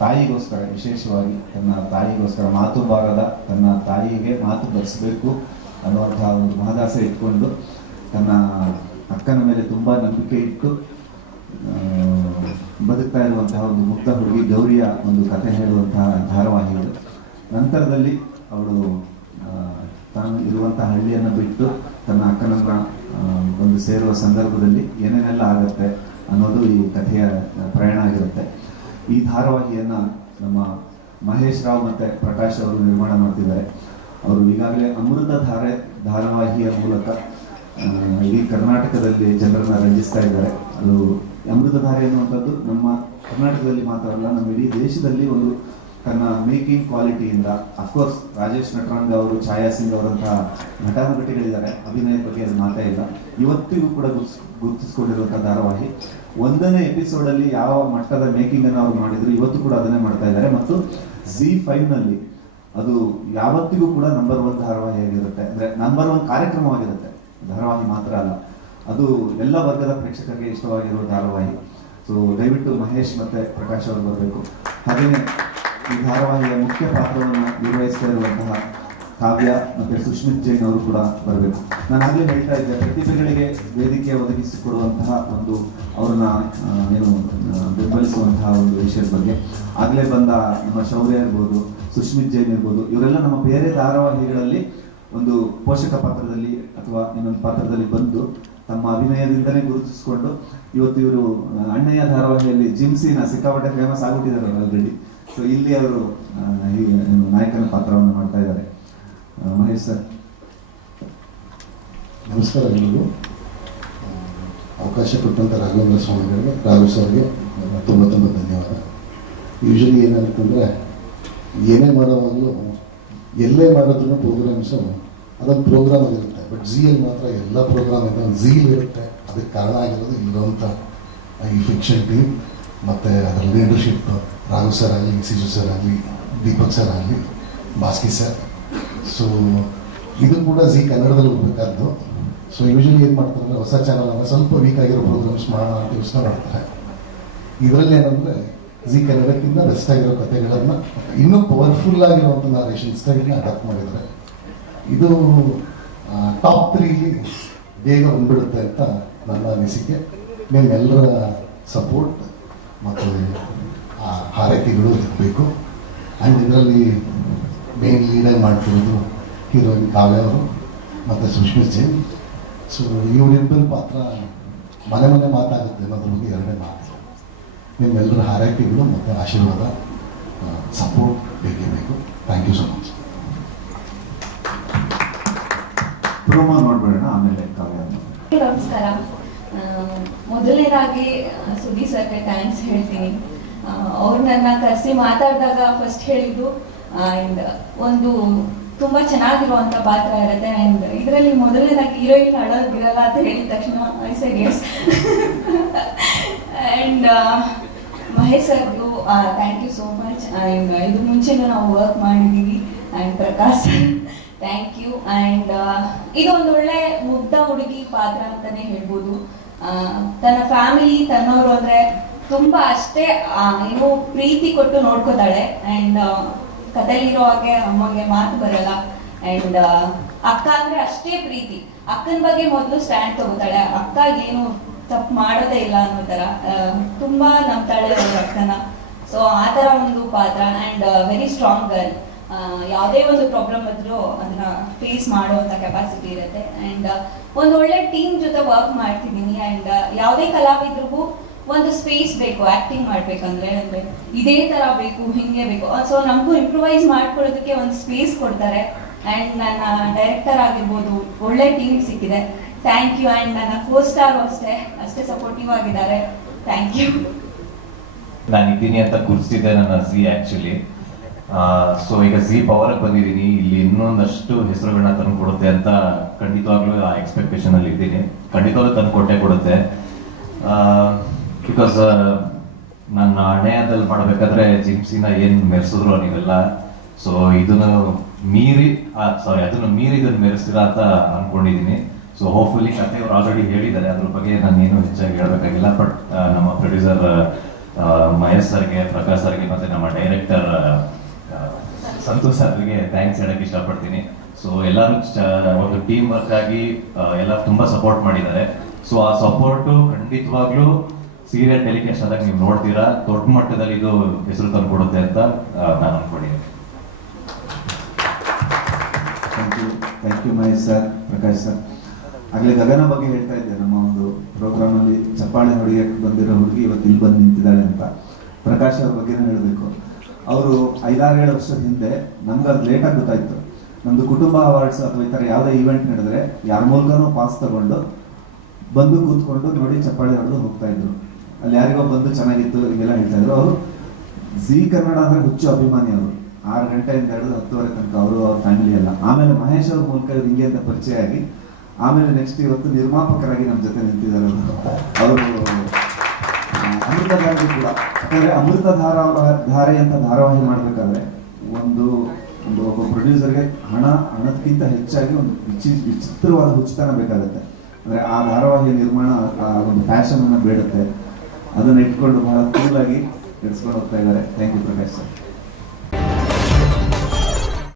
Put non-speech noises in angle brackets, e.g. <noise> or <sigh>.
ತಾಯಿಗೋಸ್ಕರ, ವಿಶೇಷವಾಗಿ ತನ್ನ ತಾಯಿಗೋಸ್ಕರ ಮಾತು ಬಾರದ, ತನ್ನ ತಾಯಿಗೆ ಮಾತು ಬರೆಸಬೇಕು ಅನ್ನುವಂತಹ ಒಂದು ಮಹದಾಸೆ ಇಟ್ಕೊಂಡು ತನ್ನ ಅಕ್ಕನ ಮೇಲೆ ತುಂಬ ನಂಬಿಕೆ ಇಟ್ಟು ಬದುಕ್ತಾ ಇರುವಂತಹ ಒಂದು ಮುಕ್ತ ಹುಡುಗಿ ಗೌರಿಯ ಒಂದು ಕಥೆ ಹೇಳುವಂತಹ ಧಾರಾವಾಹಿ ಇದು ನಂತರದಲ್ಲಿ ಅವಳು ತಾನು ಇರುವಂತಹ ಹಳ್ಳಿಯನ್ನು ಬಿಟ್ಟು ತನ್ನ ಅಕ್ಕನನ್ನ ಒಂದು ಸೇರುವ ಸಂದರ್ಭದಲ್ಲಿ ಏನೇನೆಲ್ಲ ಆಗುತ್ತೆ ಅನ್ನೋದು ಈ ಕಥೆಯ ಪ್ರಯಾಣ ಆಗಿರುತ್ತೆ. ಈ ಧಾರಾವಾಹಿಯನ್ನ ನಮ್ಮ ಮಹೇಶ್ ರಾವ್ ಮತ್ತೆ ಪ್ರಕಾಶ್ ಅವರು ನಿರ್ಮಾಣ ಮಾಡ್ತಿದ್ದಾರೆ. ಅವರು ಈಗಾಗಲೇ ಅಮೃತ ಧಾರೆ, ಧಾರಾವಾಹಿಯ ಮೂಲಕ ಇಡೀ ಕರ್ನಾಟಕದಲ್ಲಿ ಜನರನ್ನ ರಂಜಿಸ್ತಾ ಇದ್ದಾರೆ. ಅದು ಅಮೃತಧಾರೆ ಅನ್ನುವಂಥದ್ದು ನಮ್ಮ ಕರ್ನಾಟಕದಲ್ಲಿ ಮಾತ್ರ ಅಲ್ಲ, ನಮ್ಮ ಇಡೀ ದೇಶದಲ್ಲಿ ಒಂದು ತನ್ನ ಮೇಕಿಂಗ್ ಕ್ವಾಲಿಟಿಯಿಂದ ಅಫ್ಕೋರ್ಸ್ ರಾಜೇಶ್ ನಟರಂಗ ಅವರು, ಛಾಯಾ ಸಿಂಗ್ ಅವರಂತಹ ಘಟಾನುಘಟಿಗಳಿದ್ದಾರೆ ಅಭಿನಯದ ಬಗ್ಗೆ ಅದು ಮಾತೇ ಇಲ್ಲ. ಇವತ್ತಿಗೂ ಕೂಡ ಗುರುತಿಸ್ಕೊಂಡಿರುವಂತಹ ಧಾರಾವಾಹಿ. ಒಂದನೇ ಎಪಿಸೋಡ್ ಅಲ್ಲಿ ಯಾವ ಮಟ್ಟದ ಮೇಕಿಂಗ್ ಅನ್ನು ಅವ್ರು ಮಾಡಿದ್ರು, ಇವತ್ತು ಕೂಡ ಅದನ್ನೇ ಮಾಡ್ತಾ ಇದ್ದಾರೆ. ಮತ್ತು ಜಿ ಫೈವ್ನಲ್ಲಿ ಅದು ಯಾವತ್ತಿಗೂ ಕೂಡ ನಂಬರ್ ಒನ್ ಧಾರಾವಾಹಿ ಆಗಿರುತ್ತೆ. ಅಂದ್ರೆ ನಂಬರ್ ಒನ್ ಕಾರ್ಯಕ್ರಮವಾಗಿರುತ್ತೆ. ಧಾರಾವಾಹಿ ಮಾತ್ರ ಅಲ್ಲ. ಅದು ಎಲ್ಲ ವರ್ಗದ ಪ್ರೇಕ್ಷಕರಿಗೆ ಇಷ್ಟವಾಗಿರುವ ಧಾರಾವಾಹಿ. ಸೊ ದಯವಿಟ್ಟು ಮಹೇಶ್ ಮತ್ತೆ ಪ್ರಕಾಶ್ ಅವರು ಬರಬೇಕು. ಹಾಗೆಯೇ ಈ ಧಾರಾವಾಹಿಯ ಮುಖ್ಯ ಪಾತ್ರವನ್ನು ನಿರ್ವಹಿಸ್ತಾ ಇರುವಂತಹ ಕಾವ್ಯ ಮತ್ತೆ ಸುಷ್ಮಿತ್ ಜೈನ್ ಅವರು ಕೂಡ ಬರಬೇಕು. ನಾನು ಆಗಲೇ ಹೇಳ್ತಾ ಇದ್ದೆ, ಪ್ರತಿಭೆಗಳಿಗೆ ವೇದಿಕೆ ಒದಗಿಸಿಕೊಡುವಂತಹ ಒಂದು ಅವ್ರನ್ನ ಏನು ಬೆಂಬಲಿಸುವಂತಹ ಒಂದು ವಿಷಯದ ಬಗ್ಗೆ. ಆಗಲೇ ಬಂದ ನಮ್ಮ ಶೌರ್ಯ ಇರ್ಬೋದು, ಸುಷ್ಮಿತ್ ಜೈನ್ ಇರ್ಬೋದು, ಇವರೆಲ್ಲ ನಮ್ಮ ಬೇರೆ ಧಾರಾವಾಹಿಗಳಲ್ಲಿ ಒಂದು ಪೋಷಕ ಪಾತ್ರದಲ್ಲಿ ಅಥವಾ ಇನ್ನೊಂದು ಪಾತ್ರದಲ್ಲಿ ಬಂದು ತಮ್ಮ ಅಭಿನಯದಿಂದಲೇ ಗುರುತಿಸಿಕೊಂಡು ಇವತ್ತು ಇವರು ಅಣ್ಣಯ್ಯ ಧಾರಾವಾಹಿಯಲ್ಲಿ ಜಿಮ್ಸಿನ ಸಿಕ್ಕಾಪಟ್ಟೆ ಫೇಮಸ್ ಆಗ್ಬಿಟ್ಟಿದ್ದಾರೆ ಆಲ್ರೆಡಿ ಸೊ ಇಲ್ಲಿ ಅವರು ನಾಯಕನ ಪಾತ್ರವನ್ನು ಮಾಡ್ತಾ ಇದ್ದಾರೆ. ಮಹೇಶ್ ಸರ್. ನಮಸ್ಕಾರ ಎಲ್ಲರಿಗೂ ಅವಕಾಶ ಕೊಟ್ಟಂಥ ರಾಘವೇಂದ್ರ ಸ್ವಾಮಿಗಳಿಗೆ, ರಾಘು ಸರ್ಗೆ ತುಂಬ ತುಂಬ ಧನ್ಯವಾದ. ಯೂಶಲಿ ಏನಂತಂದರೆ ಏನೇ ಮಾಡೋವಾಗಲೂ ಎಲ್ಲೇ ಮಾಡಿದ್ರು ಪ್ರೋಗ್ರಾಮ್ಸು ಅದೊಂದು ಪ್ರೋಗ್ರಾಮ್ ಆಗಿರುತ್ತೆ. ಬಟ್ ಝೀಯಲ್ಲಿ ಮಾತ್ರ ಎಲ್ಲ ಪ್ರೋಗ್ರಾಮ್ ಇದೆ. ಒಂದು ಝೀಲ್ ಇರುತ್ತೆ. ಅದಕ್ಕೆ ಕಾರಣ ಆಗಿರೋದು ಇಲ್ಲಿರುವಂಥ ಈ ಫಿಕ್ಷನ್ ಟೀಮ್ ಮತ್ತು ಅದರ ಲೀಡರ್ಶಿಪ್ ರಾಘು ಸರ್ ಆಗಲಿ ಸಿಜು ಸರ್ ಆಗಲಿ, ದೀಪಕ್ ಸರ್ ಆಗಲಿ ಬಾಸ್ಕಿ ಸರ್ ಸೊ ಇದು ಕೂಡ ಝೀ ಕನ್ನಡದಲ್ಲಿ ಹೋಗ್ಬೇಕಾದ್ದು ಸೊ ಯೂಶಲಿ ಏನು ಮಾಡ್ತಾರೆ ಅಂದರೆ ಹೊಸ ಚಾನಲ್ ಅಂದರೆ ಸ್ವಲ್ಪ ವೀಕ್ ಆಗಿರೋ ಪ್ರೋಗ್ರಾಮ್ಸ್ ಮಾಡೋಣ ಅಂತ ಯೋಚನೆ ಮಾಡ್ತಾರೆ. ಇದರಲ್ಲಿ ಏನಂದರೆ ಜಿ ಕನ್ನಡಕ್ಕಿಂತ ಬೆಸ್ಟ್ ಆಗಿರೋ ಕಥೆಗಳನ್ನು, ಇನ್ನೂ ಪವರ್ಫುಲ್ ಆಗಿರುವಂಥ ನಾರೇಷನ್ ಸ್ಟೈಲ್ನ ಅಡಾಪ್ಟ್ ಮಾಡಿದ್ದಾರೆ. ಇದು ಟಾಪ್ ತ್ರೀಲಿ ಬೇಗ ಬಂದ್ಬಿಡುತ್ತೆ ಅಂತ ನನ್ನ ಅನಿಸಿಕೆ. ನಿಮ್ಮೆಲ್ಲರ ಸಪೋರ್ಟ್ ಮತ್ತು, ಆ, ಹಾರೈಕೆಗಳು ಇರಬೇಕು. ಆ್ಯಂಡ್ ಇದರಲ್ಲಿ ಮೇನ್ ಲೀಡಾಗಿ ಮಾಡ್ತಿರೋದು. ಹೀರೋಯಿನ್ ಕಾವ್ಯ ಅವರು, ಮತ್ತು ಸುಷ್ಮಿತ್ ಸಿಂಗ್ ಸೊ ಇವರಿಬ್ಬರ ಪಾತ್ರ ಮನೆ ಮನೆ ಮಾತಾಗುತ್ತೆ ಅನ್ನೋದ್ರ ಬಗ್ಗೆ ಎರಡನೇ ಮಾತು. ನಿಮ್ಮೆಲ್ಲರ ಹಾರೈಕೆಗಳು ಮತ್ತು ಆಶೀರ್ವಾದ ಸಪೋರ್ಟ್ ಬೇಕೇ ಬೇಕು. Thank you so much promo ನೋಡ್ಬೇಡ ಆಮೇಲೆ ಕಾವ್ಯ. ನಮಸ್ಕಾರ. ಮೊದಲನೇದಾಗಿ ಸುದ್ದಿ ಸರ್ಗೆ ಥ್ಯಾಂಕ್ಸ್ ಹೇಳ್ತೀನಿ. ಅವ್ರು ನನ್ನ ಕರೆಸಿ ಮಾತಾಡಿದಾಗ ಫಸ್ಟ್ ಹೇಳಿದ್ದು ಆ್ಯಂಡ್ ಒಂದು ತುಂಬ ಚೆನ್ನಾಗಿರುವಂಥ ಪಾತ್ರ ಇರುತ್ತೆ. ಆ್ಯಂಡ್ ಇದರಲ್ಲಿ ಮೊದಲನೇದಾಗಿ ಹೀರೋಯಿನ್ ಅಳೋದಿರಲ್ಲ ಅಂತ ಹೇಳಿದ ತಕ್ಷಣ ಐ ಸೆ ಆ್ಯಂಡ್ <laughs> ಮಹೇಶ್ ಸರ್ದು thank you so much and ಇದು ಮುಂಚೆನೂ ನಾವು ವರ್ಕ್ ಮಾಡಿದ್ದೀವಿ and Prakash thank you and ಇದು ಒಂದು ಒಳ್ಳೆ ಮುಗ್ಧ ಹುಡುಗಿ ಪಾತ್ರ ಅಂತಾನೆ ಹೇಳ್ಬೋದು. ತನ್ನ ಫ್ಯಾಮಿಲಿ ತನ್ನವರು ಅಂದ್ರೆ ತುಂಬಾ ಅಷ್ಟೇ ಏನು ಪ್ರೀತಿ ಕೊಟ್ಟು ನೋಡ್ಕೋತಾಳೆ. ಆ್ಯಂಡ್ ಕಥೆಲಿರೋ ಹಾಗೆ ಅಮ್ಮಗೆ ಮಾತು ಬರಲ್ಲ. ಅಂಡ್ ಅಕ್ಕ ಅಂದ್ರೆ ಅಷ್ಟೇ ಪ್ರೀತಿ. ಅಕ್ಕನ ಬಗ್ಗೆ ಮೊದಲು ಸ್ಟ್ಯಾಂಡ್ ತಗೋತಾಳೆ. ಅಕ್ಕ ಏನು ತಪ್ಪು ಮಾಡೋದೇ ಇಲ್ಲ ಅನ್ನೋ ತರ ತುಂಬಾ ನಂಬ್ತಾಳೆ ಅವ್ರ ಅಕ್ಕನ. ಸೊ ಆ ಥರ ಒಂದು ಪಾತ್ರ. ಅಂಡ್ ವೆರಿ ಸ್ಟ್ರಾಂಗ್ ಗರ್ಲ್ ಯಾವುದೇ ಒಂದು ಪ್ರಾಬ್ಲಮ್ ಆದರೂ ಅದನ್ನ ಫೇಸ್ ಮಾಡುವಂಥ ಕೆಪಾಸಿಟಿ ಇರುತ್ತೆ. ಅಂಡ್ ಒಂದು ಒಳ್ಳೆ ಟೀಮ್ ಜೊತೆ ವರ್ಕ್ ಮಾಡ್ತಿದ್ದೀನಿ. ಅಂಡ್ ಯಾವುದೇ ಕಲಾವಿದ್ರಿಗೂ ಒಂದು ಸ್ಪೇಸ್ ಬೇಕು ಆಕ್ಟಿಂಗ್ ಮಾಡ್ಬೇಕಂದ್ರೆ ಅಂದ್ರೆ ಇದೇ ತರ ಬೇಕು, ಹಿಂಗೆ ಬೇಕು. ಸೊ ನಮಗೂ ಇಂಪ್ರೂವೈಸ್ ಮಾಡ್ಕೊಳ್ಳೋದಕ್ಕೆ ಒಂದು ಸ್ಪೇಸ್ ಕೊಡ್ತಾರೆ. ಅಂಡ್ ನನ್ನ ಡೈರೆಕ್ಟರ್ ಆಗಿರ್ಬೋದು, ಒಳ್ಳೆ ಟೀಮ್ ಸಿಕ್ಕಿದೆ. ಥ್ಯಾಂಕ್ ಯು ಅಂಡ್ ನನ್ನ ಕೋ ಸ್ಟಾರ್ ಅಷ್ಟೇ ಅಷ್ಟೇ ಸಪೋರ್ಟಿವ್ ಆಗಿದ್ದಾರೆ. ಥ್ಯಾಂಕ್ ಯು ನಾನು ಇದ್ದೀನಿ ಅಂತ ಗುರುತಿಸಿದ್ದೆ ನನ್ನ ಝಿ ಆಕ್ಚುಲಿ ಸೊ ಈಗ ಝಿ ಪವರ್ ಬಂದಿದ್ದೀನಿ. ಇಲ್ಲಿ ಇನ್ನೊಂದಷ್ಟು ಹೆಸರುಗಳನ್ನ ತಂದು ಕೊಡುತ್ತೆ ಅಂತ ಖಂಡಿತವಾಗ್ಲೂ ಆ ಎಕ್ಸ್ಪೆಕ್ಟೇಷನ್ ಅಲ್ಲಿ ಇದ್ದೀನಿ. ಖಂಡಿತವಾಗ್ಲೂ ತಂದು ಕೊಟ್ಟೆ ಕೊಡುತ್ತೆ. ಬಿಕಾಸ್ ನನ್ನ ಹಣೆಯದಲ್ಲಿ ಮಾಡಬೇಕಾದ್ರೆ ಜಿಮ್ಸಿನ ಏನು ಮೆರೆಸಿದ್ರು ನೀವೆಲ್ಲ. ಸೊ ಇದನ್ನು ಮೀರಿ ಸಾರಿ ಅದನ್ನು ಮೀರಿ ಇದನ್ನು ಮೆರೆಸ್ತೀರಾ ಅಂತ ಅನ್ಕೊಂಡಿದ್ದೀನಿ ಸೊ ಹೋಪ್ಫುಲಿ ಕತೆ ಅವ್ರು ಆಲ್ರೆಡಿ ಹೇಳಿದ್ದಾರೆ. ಅದ್ರ ಬಗ್ಗೆ ನಾನು ಏನು ಹೆಚ್ಚಾಗಿ ಹೇಳಬೇಕಾಗಿಲ್ಲ. ಬಟ್ ನಮ್ಮ ಪ್ರೊಡ್ಯೂಸರ್ ಮಹೇಶ್ ಸರ್ಗೆ, ಪ್ರಕಾಶ್ ಸರ್ಗೆ ಮತ್ತು ನಮ್ಮ ಡೈರೆಕ್ಟರ್ ಸಂತೋಷ್ ಸರ್ಗೆ ಥ್ಯಾಂಕ್ಸ್ ಹೇಳಕ್ಕೆ ಇಷ್ಟಪಡ್ತೀನಿ. ಸೊ ಎಲ್ಲರೂ ಒಂದು ಟೀಮ್ ವರ್ಕ್ ಆಗಿ ಎಲ್ಲ ತುಂಬ ಸಪೋರ್ಟ್ ಮಾಡಿದ್ದಾರೆ. ಸೊ ಆ ಸಪೋರ್ಟು ಖಂಡಿತವಾಗ್ಲೂ ಸೀರಿಯಲ್ ಟೆಲಿಕಾಸ್ಟ್ ಆದಾಗ ನೀವು ನೋಡ್ತೀರಾ? ದೊಡ್ಡ ಮಟ್ಟದಲ್ಲಿ ಇದು ಹೆಸರು ತಂದು ಕೊಡುತ್ತೆ ಅಂತ ನಾನು ಅನ್ಕೊಂಡಿದ್ದೀನಿ. Thank you Mahesh sir, Prakash sir. ಆಗಲೇ ಗಗನ ಬಗ್ಗೆ ಹೇಳ್ತಾ ಇದ್ದೆ. ನಮ್ಮ ಒಂದು ಪ್ರೋಗ್ರಾಮ್ ಅಲ್ಲಿ ಚಪ್ಪಾಳೆ ಹೊಡೆಯಕ್ಕೆ ಬಂದಿರೋ ಹುಡುಗಿ ಇವತ್ತು ಇಲ್ಲಿ ಬಂದು ನಿಂತಿದ್ದಾಳೆ ಅಂತ. ಪ್ರಕಾಶ್ ಅವ್ರ ಬಗ್ಗೆನೂ ಹೇಳಬೇಕು. ಅವರು ಐದಾರು ಏಳು ವರ್ಷದ ಹಿಂದೆ ನಮ್ಗೆ ಅದು ಲೇಟಾಗಿ ಗೊತ್ತಾಯ್ತು. ನಮ್ದು ಕುಟುಂಬ ಅವಾರ್ಡ್ಸ್ ಅಥವಾ ಈ ಥರ ಯಾವುದೇ ಇವೆಂಟ್ ನಡೆದ್ರೆ ಯಾರ ಮೂಲಕನೂ ಪಾಸ್ ತಗೊಂಡು ಬಂದು ಕೂತ್ಕೊಂಡು ನೋಡಿ ಚಪ್ಪಾಳೆ ಹೊಡೆದು ಹೋಗ್ತಾ ಇದ್ರು. ಅಲ್ಲಿ ಯಾರಿಗೋ ಬಂದು ಚೆನ್ನಾಗಿತ್ತು ಹೀಗೆಲ್ಲ ಹೇಳ್ತಾ ಇದ್ರು. ಅವರು ಜಿ ಕನ್ನಡ ಅಂದ್ರೆ ಹುಚ್ಚು ಅಭಿಮಾನಿ ಅವರು. ಆರು ಗಂಟೆಯಿಂದ ಹಿಡಿದು ಹತ್ತುವರೆ ತನಕ ಅವರು ಅವ್ರ ಫ್ಯಾಮಿಲಿ ಎಲ್ಲ. ಆಮೇಲೆ ಮಹೇಶ್ ಅವ್ರ ಮೂಲಕ ಹಿಂಗೆ ಅಂತ ಪರಿಚಯ ಆಗಿ, ಆಮೇಲೆ ನೆಕ್ಸ್ಟ್ ಇವತ್ತು ನಿರ್ಮಾಪಕರಾಗಿ ನಮ್ಮ ಜೊತೆ ನಿಂತಿದ್ದಾರೆ ಅವರು. ಅಮೃತಧಾರಿ ಕೂಡ. ಯಾಕಂದ್ರೆ ಅಮೃತ ಧಾರಾವಾಹ ಧಾರೆ ಅಂತ ಧಾರಾವಾಹಿ ಮಾಡ್ಬೇಕಾದ್ರೆ ಒಂದು ಒಂದು ಒಬ್ಬ ಪ್ರೊಡ್ಯೂಸರ್ಗೆ ಹಣ, ಹಣಕ್ಕಿಂತ ಹೆಚ್ಚಾಗಿ ಒಂದು ವಿಚಿ, ವಿಚಿತ್ರವಾದ ಹುಚ್ಚುತನ ಬೇಕಾಗುತ್ತೆ. ಅಂದ್ರೆ ಆ ಧಾರಾವಾಹಿಯ ನಿರ್ಮಾಣ, ಆ ಒಂದು ಫ್ಯಾಷನ್ ಅನ್ನ ಬೇಡುತ್ತೆ. ಅದನ್ನ ಇಟ್ಕೊಂಡು ಬಹಳ ಕೂಲಾಗಿ ನಡೆಸ್ಕೊಂಡು ಹೋಗ್ತಾ ಇದ್ದಾರೆ. Thank you Prakash sir